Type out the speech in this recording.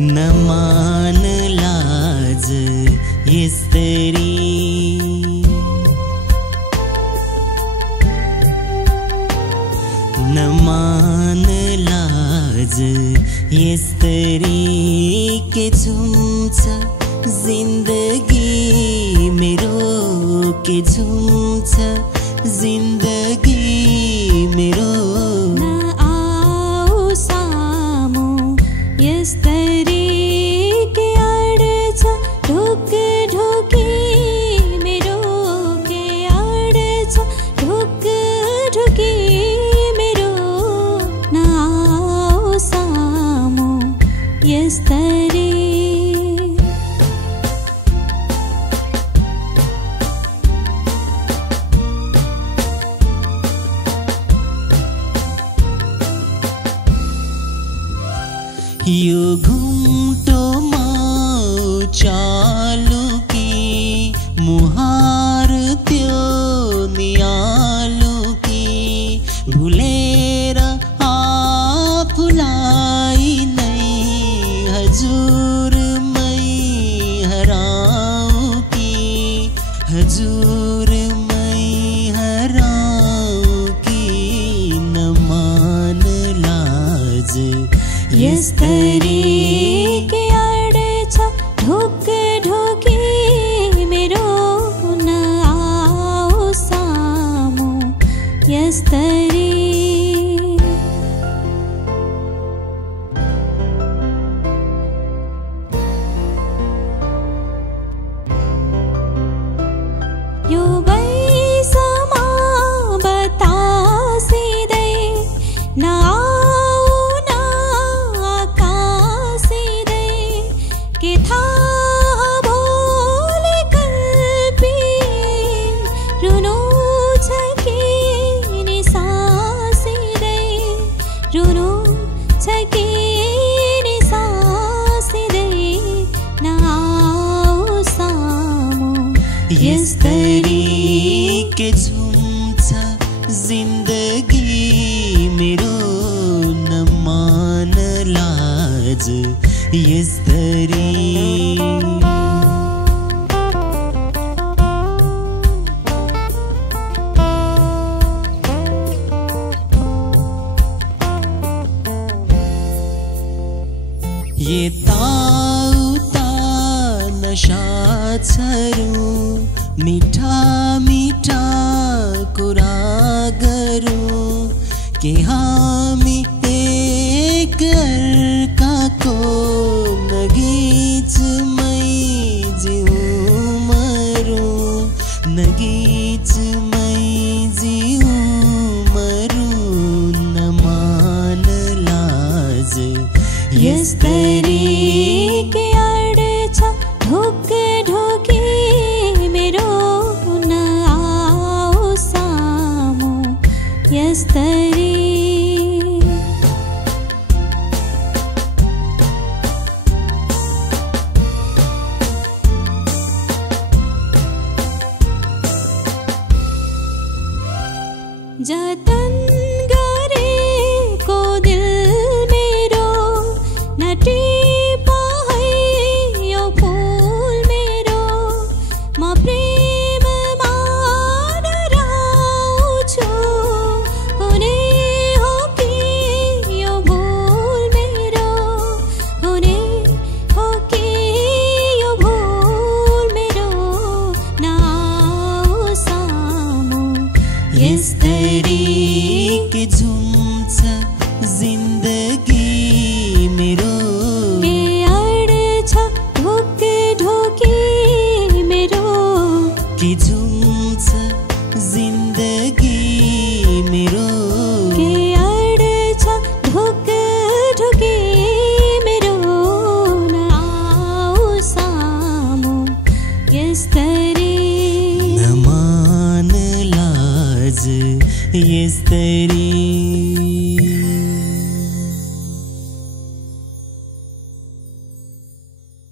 नमान लाज यसरी नमान लाज यसरी के झुम्छ जिन्दगी मेरो के झुम्छ जिन्दगी मेरो न आऊ सामु यसरी के अड्छ ढोक ढोकी मेरो के अड्छ ढोक ढोकी मेरो न आऊ सामु यसरी यो घुम्टोमा चालु कि मुहार त्यो नियालु कि भुलेर आफुलाई नै हजुरमै हराऊ कि हजुरमै हराऊ कि नमान लाज यसरी के अड्छ ढोक ढोकी मेरो न आऊ सामु यसरी यो बैसमा बतासिँदै न यसरी के झुम्छ जिन्दगी मेरो नमान लाज यसरी यताउता नशा छरू मिठा मिठा कुरा गरौँ के हामी एक अर्काको नगीचमै जिउँ मरौँ नगीचमै जिउँ मरौँ नमान लाज यसरी के अड्छ ढोक ढोकी मेरो न आऊ सामु यसरी जतन गरेको दिल मेरो नटी पाए यो फूल मेरो म प्रेममा डराउँछु हुने हो कि यो भूल मेरो हुने हो कि यो भूल मेरो न आऊ सामु यसरी के झुम्छ जिन्दगी